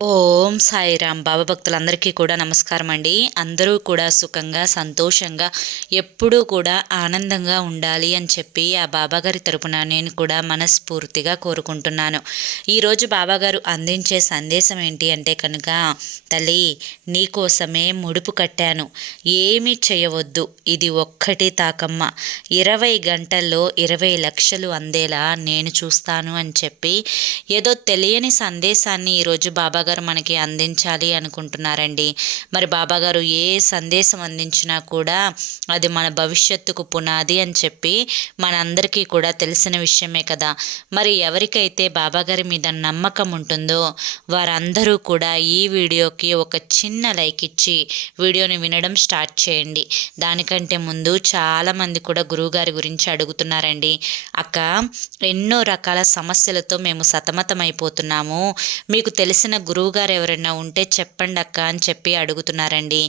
ఓం సాయిరామ్. బాబా భక్తులందరికీ కూడా నమస్కారం అండి. అందరూ కూడా సుఖంగా సంతోషంగా ఎప్పుడూ కూడా ఆనందంగా ఉండాలి అని చెప్పి ఆ బాబాగారి తరపున నేను కూడా మనస్ఫూర్తిగా కోరుకుంటున్నాను. ఈరోజు బాబాగారు అందించే సందేశం ఏంటి అంటే కనుక, తల్లి నీకోసమే ముడుపు కట్టాను, ఏమీ చేయవద్దు, ఇది ఒక్కటి తాకమ్మ, 20 గంటల్లో 20 లక్షలు అందేలా నేను చూస్తాను అని చెప్పి ఏదో తెలియని సందేశాన్ని ఈరోజు బాబాగారు మనకి అందించాలి అనుకుంటున్నారండి. మరి బాబాగారు ఏ సందేశం అందించినా కూడా అది మన భవిష్యత్తుకు పునాది అని చెప్పి మనందరికీ కూడా తెలిసిన విషయమే కదా. మరి ఎవరికైతే బాబాగారి మీద నమ్మకం ఉంటుందో వారందరూ కూడా ఈ వీడియోకి ఒక చిన్న లైక్ ఇచ్చి వీడియోని వినడం స్టార్ట్ చేయండి. దానికంటే ముందు చాలామంది కూడా గురువుగారి గురించి అడుగుతున్నారండి. అక్క, ఎన్నో రకాల సమస్యలతో మేము సతమతమైపోతున్నాము, మీకు తెలిసిన గురువుగారు ఎవరైనా ఉంటే చెప్పండి అక్క అని చెప్పి అడుగుతున్నారండి.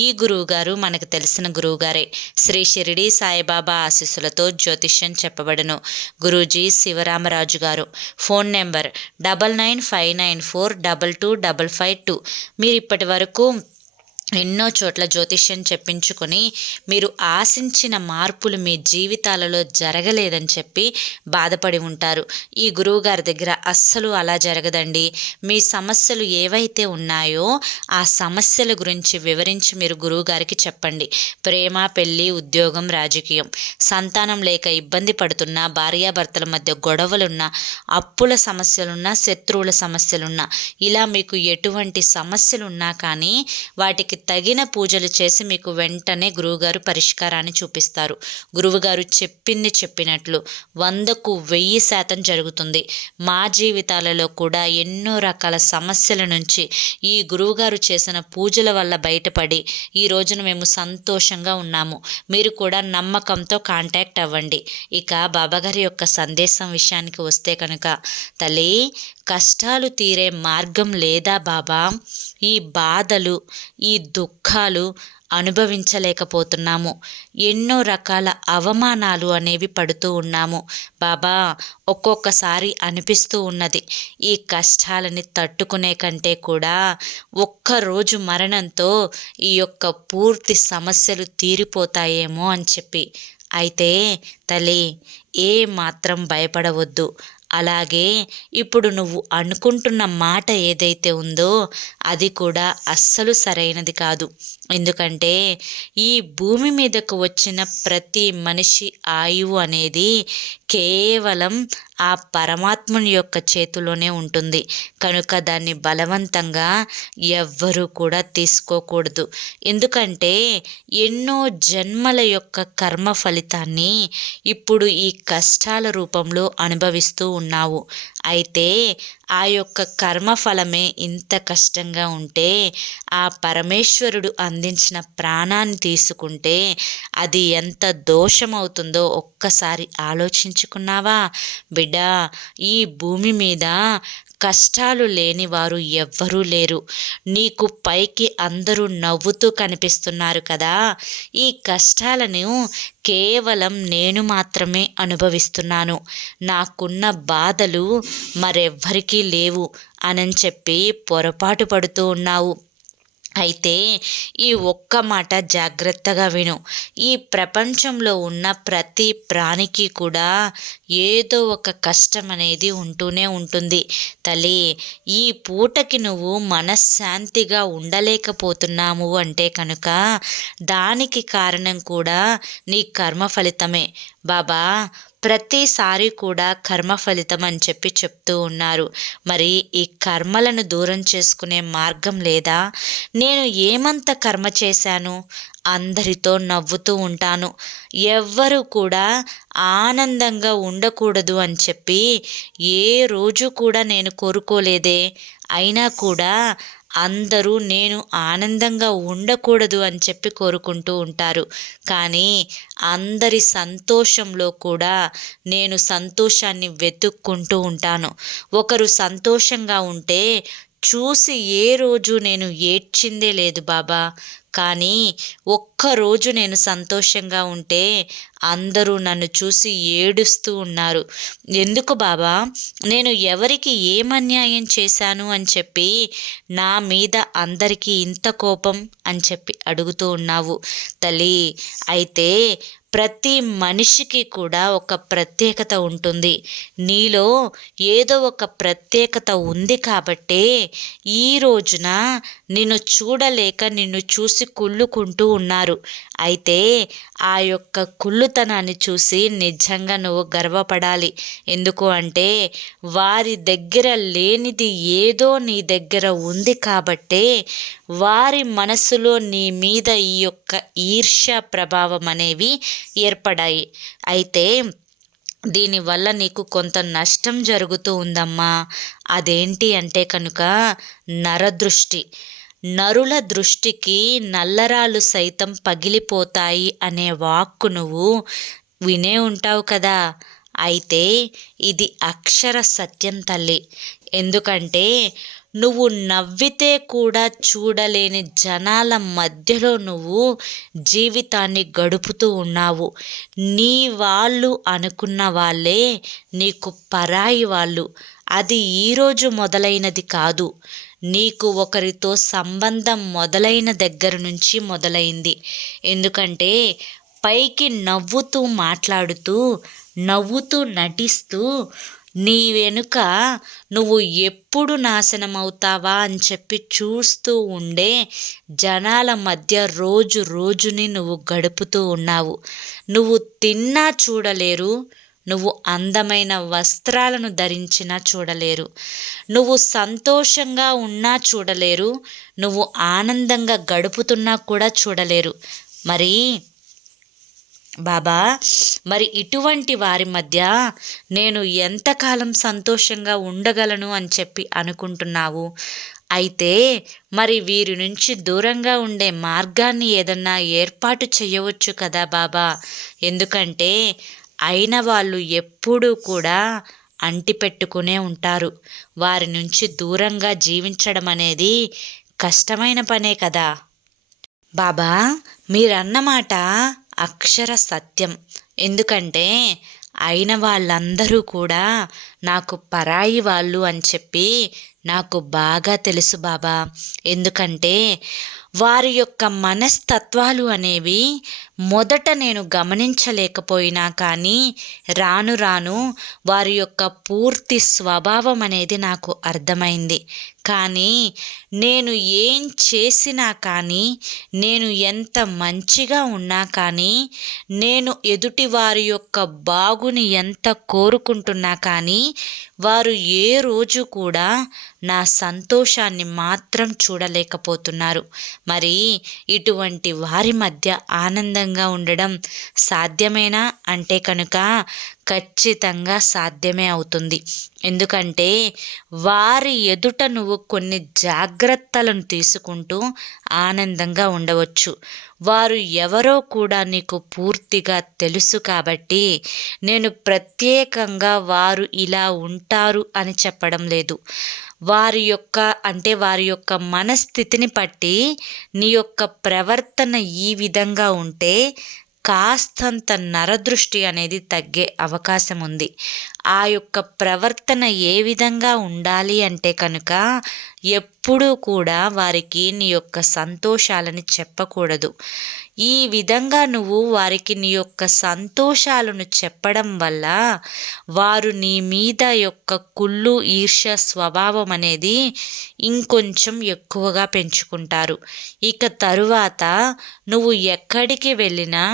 ఈ గురువుగారు మనకు తెలిసిన గురువుగారే. శ్రీ షిరిడి సాయిబాబా ఆశీస్సులతో జ్యోతిష్యం చెప్పబడును. గురూజీ శివరామరాజు గారు. Phone number 9959422552. మీరు ఇప్పటి వరకు ఎన్నో చోట్ల జ్యోతిష్యం చెప్పించుకొని మీరు ఆశించిన మార్పులు మీ జీవితాలలో జరగలేదని చెప్పి బాధపడి ఉంటారు. ఈ గురువుగారి దగ్గర అస్సలు అలా జరగదండి. మీ సమస్యలు ఏవైతే ఉన్నాయో ఆ సమస్యల గురించి వివరించి మీరు గురువుగారికి చెప్పండి. ప్రేమ, పెళ్ళి, ఉద్యోగం, రాజకీయం, సంతానం లేక ఇబ్బంది పడుతున్నా, భార్యాభర్తల మధ్య గొడవలున్నా, అప్పుల సమస్యలున్నా, శత్రువుల సమస్యలున్నా, ఇలా మీకు ఎటువంటి సమస్యలున్నా కానీ వాటికి తగిన పూజలు చేసి మీకు వెంటనే గురువుగారు పరిష్కారాన్ని చూపిస్తారు. గురువుగారు చెప్పింది చెప్పినట్లు 100కు 1000% జరుగుతుంది. మా జీవితాలలో కూడా ఎన్నో రకాల సమస్యల నుంచి ఈ గురువుగారు చేసిన పూజల వల్ల బయటపడి ఈ రోజున మేము సంతోషంగా ఉన్నాము. మీరు కూడా నమ్మకంతో కాంటాక్ట్ అవ్వండి. ఇక బాబాగారి యొక్క సందేశం విషయానికి వస్తే కనుక, తల్లి కష్టాలు తీరే మార్గం లేదా బాబా? ఈ బాధలు, ఈ దుఃఖాలు అనుభవించలేకపోతున్నాము. ఎన్నో రకాల అవమానాలు అనేవి పడుతూ ఉన్నాము బాబా. ఒక్కొక్కసారి అనిపిస్తూ ఉన్నది, ఈ కష్టాలని తట్టుకునే కంటే కూడా ఒక్కరోజు మరణంతో ఈ యొక్క పూర్తి సమస్యలు తీరిపోతాయేమో అని చెప్పి. అయితే తల్లి, ఏ మాత్రం భయపడవద్దు. అలాగే ఇప్పుడు నువ్వు అనుకుంటున్న మాట ఏదైతే ఉందో అది కూడా అస్సలు సరైనది కాదు. ఎందుకంటే ఈ భూమి మీదకు వచ్చిన ప్రతి మనిషి ఆయువు అనేది కేవలం ఆ పరమాత్ముని యొక్క చేతిలోనే ఉంటుంది. కనుక దాన్ని బలవంతంగా ఎవ్వరూ కూడా తీసుకోకూడదు. ఎందుకంటే ఎన్నో జన్మల యొక్క కర్మ ఫలితాన్ని ఇప్పుడు ఈ కష్టాల రూపంలో అనుభవిస్తూ ఉన్నావు. అయితే ఆ యొక్క కర్మఫలమే ఇంత కష్టంగా ఉంటే ఆ పరమేశ్వరుడు అందించిన ప్రాణాన్ని తీసుకుంటే అది ఎంత దోషమవుతుందో ఒక్కసారి ఆలోచించుకున్నావా బిడ్డా? ఈ భూమి మీద కష్టాలు లేని వారు ఎవ్వరూ లేరు. నీకు పైకి అందరూ నవ్వుతూ కనిపిస్తున్నారు కదా. ఈ కష్టాలను కేవలం నేను మాత్రమే అనుభవిస్తున్నాను. నాకున్న బాధలు మరెవ్వరికీ లేవు అని చెప్పి పొరపాటు పడుతూ ఉన్నావు. అయితే ఈ ఒక్క మాట జాగ్రత్తగా విను. ఈ ప్రపంచంలో ఉన్న ప్రతి ప్రాణికి కూడా ఏదో ఒక కష్టం అనేది ఉంటూనే ఉంటుంది తల్లి. ఈ పూటకి నువ్వు మనశ్శాంతిగా ఉండలేకపోతున్నాము అంటే కనుక దానికి కారణం కూడా నీ కర్మ ఫలితమే బాబా. ప్రతిసారి కూడా కర్మ ఫలితం అని చెప్పి చెప్తూ ఉన్నారు. మరి ఈ కర్మలను దూరం చేసుకునే మార్గం లేదా? నేను ఏమంత కర్మ చేశాను? అందరితో నవ్వుతూ ఉంటాను, ఎవ్వరూ కూడా ఆనందంగా ఉండకూడదు అని చెప్పి ఏ రోజు కూడా నేను కోరుకోలేదే. అయినా కూడా అందరూ నేను ఆనందంగా ఉండకూడదు అని చెప్పి కోరుకుంటూ ఉంటారు. కానీ అందరి సంతోషంలో కూడా నేను సంతోషాన్ని వెతుక్కుంటూ ఉంటాను. ఒకరు సంతోషంగా ఉంటే చూసి ఏ రోజు నేను ఏడ్చిందే లేదు బాబా. కానీ ఒక్కరోజు నేను సంతోషంగా ఉంటే అందరూ నన్ను చూసి ఏడుస్తూ ఉన్నారు. ఎందుకు బాబా, నేను ఎవరికి ఏం అన్యాయం చేశాను అని చెప్పి నా మీద అందరికీ ఇంత కోపం అని చెప్పి అడుగుతూ ఉన్నావు తల్లి. అయితే ప్రతి మనిషికి కూడా ఒక ప్రత్యేకత ఉంటుంది. నీలో ఏదో ఒక ప్రత్యేకత ఉంది కాబట్టే ఈ రోజున నిన్ను చూడలేక నిన్ను చూసి కుళ్ళుకుంటూ ఉన్నారు. అయితే ఆ యొక్క కుళ్ళుతనాన్ని చూసి నిజంగా నువ్వు గర్వపడాలి. ఎందుకు అంటే వారి దగ్గర లేనిది ఏదో నీ దగ్గర ఉంది కాబట్టే వారి మనసులో నీ మీద ఈ యొక్క ఈర్ష్య ప్రభావం అనేవి ఏర్పడాయి. అయితే దీనివల్ల నీకు కొంత నష్టం జరుగుతూ ఉందమ్మా. అదేంటి అంటే కనుక నరదృష్టి. నరుల దృష్టికి నల్లరాళ్ళు సైతం పగిలిపోతాయి అనే వాక్కు నువ్వు వినే ఉంటావు కదా. అయితే ఇది అక్షర సత్యం తల్లి. ఎందుకంటే నువ్వు నవ్వితే కూడా చూడలేని జనాల మధ్యలో నువ్వు జీవితాన్ని గడుపుతూ ఉన్నావు. నీ వాళ్ళు అనుకున్న వాళ్ళే నీకు పరాయి వాళ్ళు. అది ఈరోజు మొదలైనది కాదు, నీకు ఒకరితో సంబంధం మొదలైన దగ్గర నుంచి మొదలైంది. ఎందుకంటే పైకి నవ్వుతూ మాట్లాడుతూ నవ్వుతూ నటిస్తూ నీ వెనుక నువ్వు ఎప్పుడు నాశనం అవుతావా అని చెప్పి చూస్తూ ఉండే జనాల మధ్య రోజు రోజుని నువ్వు గడుపుతూ ఉన్నావు. నువ్వు తిన్నా చూడలేరు, నువ్వు అందమైన వస్త్రాలను ధరించినా చూడలేరు, నువ్వు సంతోషంగా ఉన్నా చూడలేరు, నువ్వు ఆనందంగా గడుపుతున్నా కూడా చూడలేరు. మరి బాబా, మరి ఇటువంటి వారి మధ్య నేను ఎంతకాలం సంతోషంగా ఉండగలను అని చెప్పి అనుకుంటున్నావు? అయితే మరి వీరి నుంచి దూరంగా ఉండే మార్గాన్ని ఏదన్నా ఏర్పాటు చేయవచ్చు కదా బాబా. ఎందుకంటే అయిన వాళ్ళు ఎప్పుడూ కూడా అంటిపెట్టుకునే ఉంటారు. వారి నుంచి దూరంగా జీవించడం అనేది కష్టమైన పనే కదా బాబా. మీరన్నమాట అక్షర సత్యం. ఎందుకంటే అయిన వాళ్ళందరూ కూడా నాకు పరాయి వాళ్ళు అని చెప్పి నాకు బాగా తెలుసు బాబా. ఎందుకంటే వారి యొక్క మనస్తత్వాలు అనేవి మొదట నేను గమనించలేకపోయినా కానీ రాను రాను వారి యొక్క పూర్తి స్వభావం అనేది నాకు అర్థమైంది. కానీ నేను ఏం చేసినా కానీ, నేను ఎంత మంచిగా ఉన్నా కానీ, నేను ఎదుటి వారి యొక్క బాగుని ఎంత కోరుకుంటున్నా కానీ వారు ఏ రోజు కూడా నా సంతోషాన్ని మాత్రం చూడలేకపోతున్నారు. మరి ఇటువంటి వారి మధ్య ఆనందంగా ఉండడం సాధ్యమేనా అంటే కనుక ఖచ్చితంగా సాధ్యమే అవుతుంది. ఎందుకంటే వారి ఎదుట నువ్వు కొన్ని జాగ్రత్తలను తీసుకుంటూ ఆనందంగా ఉండవచ్చు. వారు ఎవరో కూడా నీకు పూర్తిగా తెలుసు కాబట్టి నేను ప్రత్యేకంగా వారు ఇలా ఉంటారు అని చెప్పడం లేదు. వారి యొక్క మనస్థితిని బట్టి నీ యొక్క ప్రవర్తన ఈ విధంగా ఉంటే కాస్తంత నరదృష్టి అనేది తగ్గే అవకాశం ఉంది. ఆ యొక్క ప్రవర్తన ఏ విధంగా ఉండాలి అంటే కనుక ఎప్పుడూ కూడా వారికి నీ యొక్క సంతోషాలని చెప్పకూడదు. ఈ విధంగా నువ్వు వారికి నీ యొక్క సంతోషాలను చెప్పడం వల్ల వారు నీ మీద యొక్క కుళ్ళు ఈర్ష్య స్వభావం అనేది ఇంకొంచెం ఎక్కువగా పెంచుకుంటారు. ఇక తరువాత నువ్వు ఎక్కడికి వెళ్ళినా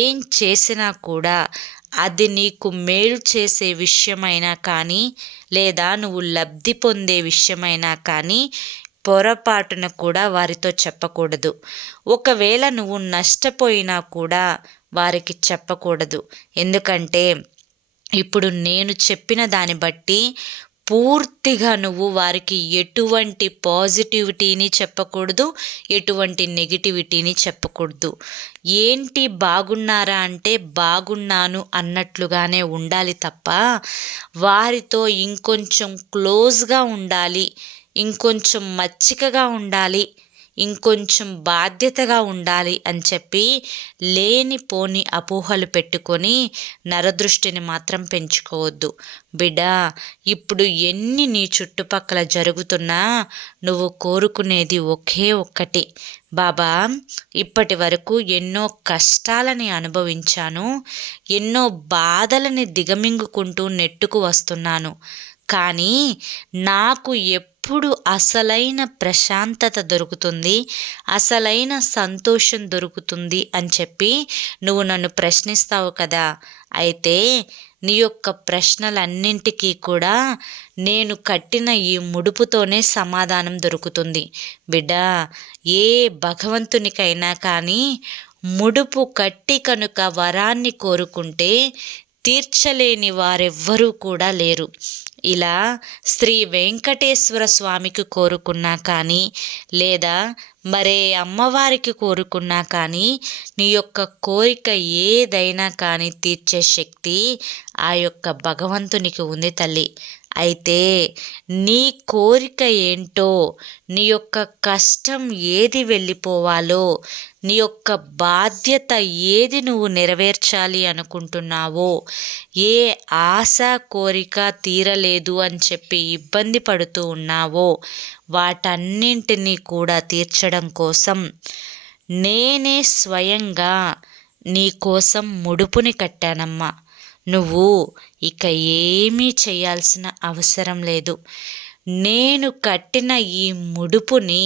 ఏం చేసినా కూడా అది నీకు మేలు చేసే విషయమైనా కానీ లేదా నువ్వు లబ్ధి పొందే విషయమైనా కానీ పొరపాటున కూడా వారితో చెప్పకూడదు. ఒకవేళ నువ్వు నష్టపోయినా కూడా వారికి చెప్పకూడదు. ఎందుకంటే ఇప్పుడు నేను చెప్పిన దాన్ని బట్టి పూర్తిగా నువ్వు వారికి ఎటువంటి పాజిటివిటీని చెప్పకూడదు, ఎటువంటి నెగిటివిటీని చెప్పకూడదు. ఏంటి బాగున్నారా అంటే బాగున్నాను అన్నట్లుగానే ఉండాలి తప్ప వారితో ఇంకొంచెం క్లోజ్గా ఉండాలి, ఇంకొంచెం మచ్చికగా ఉండాలి, ఇంకొంచెం బాధ్యతగా ఉండాలి అని చెప్పి లేనిపోని అపోహలు పెట్టుకొని నరదృష్టిని మాత్రం పెంచుకోవద్దు. బిడ్డ, ఇప్పుడు ఎన్ని నీ చుట్టుపక్కల జరుగుతున్నా నువ్వు కోరుకునేది ఒకే ఒక్కటి. బాబా, ఇప్పటి వరకు ఎన్నో కష్టాలని అనుభవించాను, ఎన్నో బాధలని దిగమింగుకుంటూ నెట్టుకు వస్తున్నాను. కానీ నాకు ఎప్పుడు అసలైన ప్రశాంతత దొరుకుతుంది, అసలైన సంతోషం దొరుకుతుంది అని చెప్పి నువ్వు నన్ను ప్రశ్నిస్తావు కదా. అయితే నీ యొక్క ప్రశ్నలన్నింటికీ కూడా నేను కట్టిన ఈ ముడుపుతోనే సమాధానం దొరుకుతుంది. బిడ్డ, ఏ భగవంతునికైనా కానీ ముడుపు కట్టి కనుక వరాన్ని కోరుకుంటే తీర్చలేని వారెవ్వరూ కూడా లేరు. ఇలా శ్రీ వెంకటేశ్వర స్వామికి కోరుకున్నా కానీ, లేదా మరే అమ్మవారికి కోరుకున్నా కానీ, నీ యొక్క కోరిక ఏదైనా కానీ తీర్చే శక్తి ఆ యొక్క భగవంతునికి ఉంది తల్లి. అయితే నీ కోరిక ఏంటో, నీ యొక్క కష్టం ఏది వెళ్ళిపోవాలో, నీ యొక్క బాధ్యత ఏది నువ్వు నెరవేర్చాలి అనుకుంటున్నావో, ఏ ఆశ కోరిక తీరలేదు అని చెప్పి ఇబ్బంది పడుతూ ఉన్నావో, వాటన్నింటినీ కూడా తీర్చడం కోసం నేనే స్వయంగా నీ కోసం ముడుపుని కట్టానమ్మా. నువ్వు ఇక ఏమీ చేయాల్సిన అవసరం లేదు. నేను కట్టిన ఈ ముడుపుని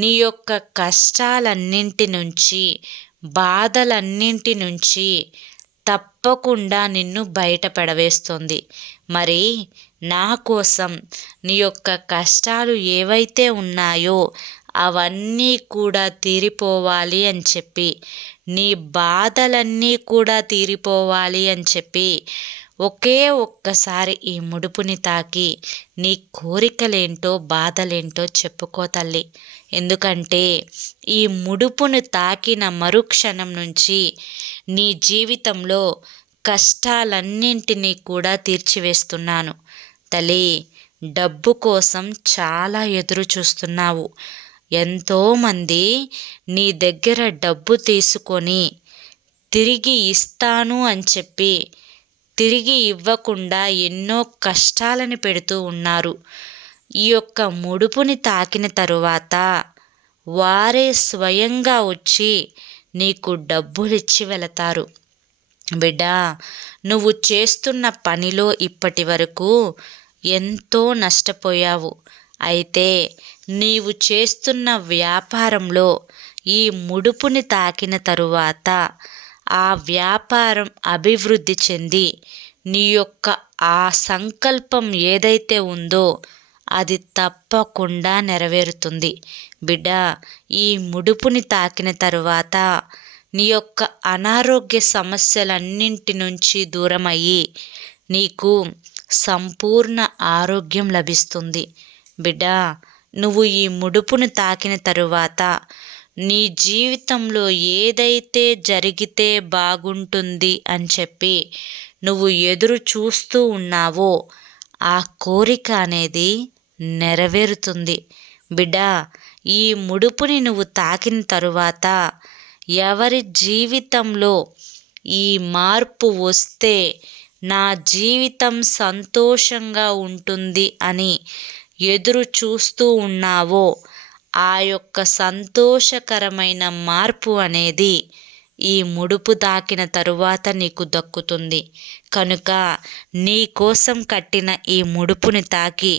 నీ యొక్క కష్టాలన్నింటి నుంచి, బాధలన్నింటి నుంచి తప్పకుండా నిన్ను బయటపడవేస్తుంది. మరి నా కోసం నీ యొక్క కష్టాలు ఏవైతే ఉన్నాయో అవన్నీ కూడా తీరిపోవాలి అని చెప్పి, నీ బాధలన్నీ కూడా తీరిపోవాలి అని చెప్పి ఒకే ఒక్కసారి ఈ ముడుపుని తాకి నీ కోరికలేంటో బాధలేంటో చెప్పుకో తల్లి. ఎందుకంటే ఈ ముడుపును తాకిన మరుక్షణం నుంచి నీ జీవితంలో కష్టాలన్నింటినీ కూడా తీర్చివేస్తున్నాను. తల్లి, డబ్బు కోసం చాలా ఎదురు చూస్తున్నావు. ఎంతోమంది నీ దగ్గర డబ్బు తీసుకొని తిరిగి ఇస్తాను అని చెప్పి తిరిగి ఇవ్వకుండా ఎన్నో కష్టాలని పెడుతూ ఉన్నారు. ఈ యొక్క ముడుపుని తాకిన తరువాత వారే స్వయంగా వచ్చి నీకు డబ్బులిచ్చి వెళతారు. బిడ్డ, నువ్వు చేస్తున్న పనిలో ఇప్పటి వరకు ఎంతో నష్టపోయావు. అయితే నీవు చేస్తున్న వ్యాపారంలో ఈ ముడుపుని తాకిన తరువాత ఆ వ్యాపారం అభివృద్ధి చెంది నీ యొక్క ఆ సంకల్పం ఏదైతే ఉందో అది తప్పకుండా నెరవేరుతుంది. బిడ్డ, ఈ ముడుపుని తాకిన తరువాత నీ యొక్క అనారోగ్య సమస్యలన్నింటి నుంచి దూరమయ్యి నీకు సంపూర్ణ ఆరోగ్యం లభిస్తుంది. బిడ్డ, నువ్వు ఈ ముడుపును తాకిన తరువాత నీ జీవితంలో ఏదైతే జరిగితే బాగుంటుంది అని చెప్పి నువ్వు ఎదురు చూస్తూ ఉన్నావో ఆ కోరిక అనేది నెరవేరుతుంది. బిడ్డ, ఈ ముడుపుని నువ్వు తాకిన తరువాత ఎవరి జీవితంలో ఈ మార్పు వస్తే నా జీవితం సంతోషంగా ఉంటుంది అని ఎదురు చూస్తూ ఉన్నావో ఆ యొక్క సంతోషకరమైన మార్పు అనేది ఈ ముడుపు తాకిన తరువాత నీకు దక్కుతుంది. కనుక నీ కోసం కట్టిన ఈ ముడుపుని తాకి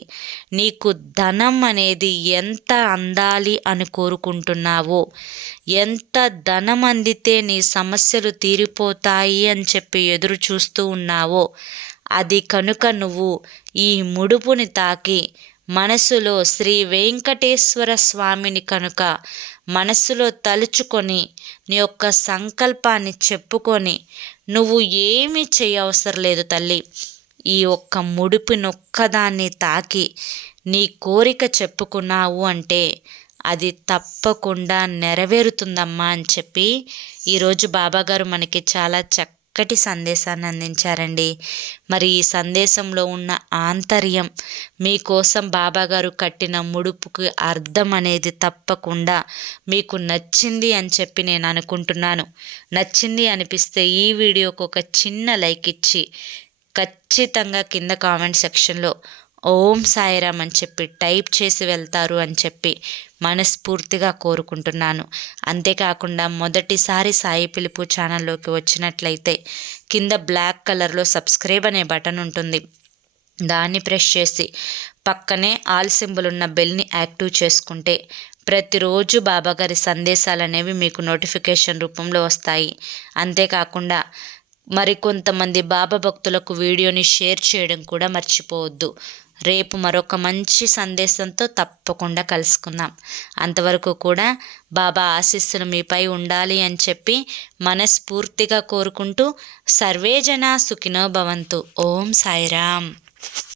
నీకు ధనం అనేది ఎంత అందాలి అని కోరుకుంటున్నావో, ఎంత ధనం అందితే నీ సమస్యలు తీరిపోతాయి అని చెప్పి ఎదురు చూస్తూ ఉన్నావో, అది కనుక నువ్వు ఈ ముడుపుని తాకి మనసులో శ్రీ వెంకటేశ్వర స్వామిని కనుక మనసులో తలుచుకొని నీ యొక్క సంకల్పాన్ని చెప్పుకొని నువ్వు ఏమీ చేయవసరం లేదు తల్లి. ఈ ఒక్క ముడుపునొక్కదాన్ని తాకి నీ కోరిక చెప్పుకున్నావు అంటే అది తప్పకుండా నెరవేరుతుందమ్మా అని చెప్పి ఈరోజు బాబాగారు మనకి చాలా చక్కటి సందేశాన్ని అందించారండి. మరి ఈ సందేశంలో ఉన్న ఆంతర్యం మీకోసం బాబాగారు కట్టిన ముడుపుకి అర్థం అనేది తప్పకుండా మీకు నచ్చింది అని చెప్పి నేను అనుకుంటున్నాను. నచ్చింది అనిపిస్తే ఈ వీడియోకి ఒక చిన్న లైక్ ఇచ్చి ఖచ్చితంగా కింద కామెంట్ సెక్షన్లో ఓం సాయిరామ్ అని చెప్పి టైప్ చేసి వెళ్తారు అని చెప్పి మనస్ఫూర్తిగా కోరుకుంటున్నాను. అంతేకాకుండా మొదటిసారి సాయి పిలుపు ఛానల్లోకి వచ్చినట్లయితే కింద బ్లాక్ కలర్లో సబ్స్క్రైబ్ అనే బటన్ ఉంటుంది. దాన్ని ప్రెస్ చేసి పక్కనే ఆల్ సింబల్ ఉన్న బెల్ని యాక్టివ్ చేసుకుంటే ప్రతిరోజు బాబాగారి సందేశాలు అనేవి మీకు నోటిఫికేషన్ రూపంలో వస్తాయి. అంతేకాకుండా మరికొంతమంది బాబా భక్తులకు వీడియోని షేర్ చేయడం కూడా మర్చిపోవద్దు. రేపు మరొక మంచి సందేశంతో తప్పకుండా కలుసుకుందాం. అంతవరకు కూడా బాబా ఆశీస్సులు మీపై ఉండాలి అని చెప్పి మనస్ఫూర్తిగా కోరుకుంటూ సర్వే జనా సుఖినో భవంతు. ఓం సాయిరామ్.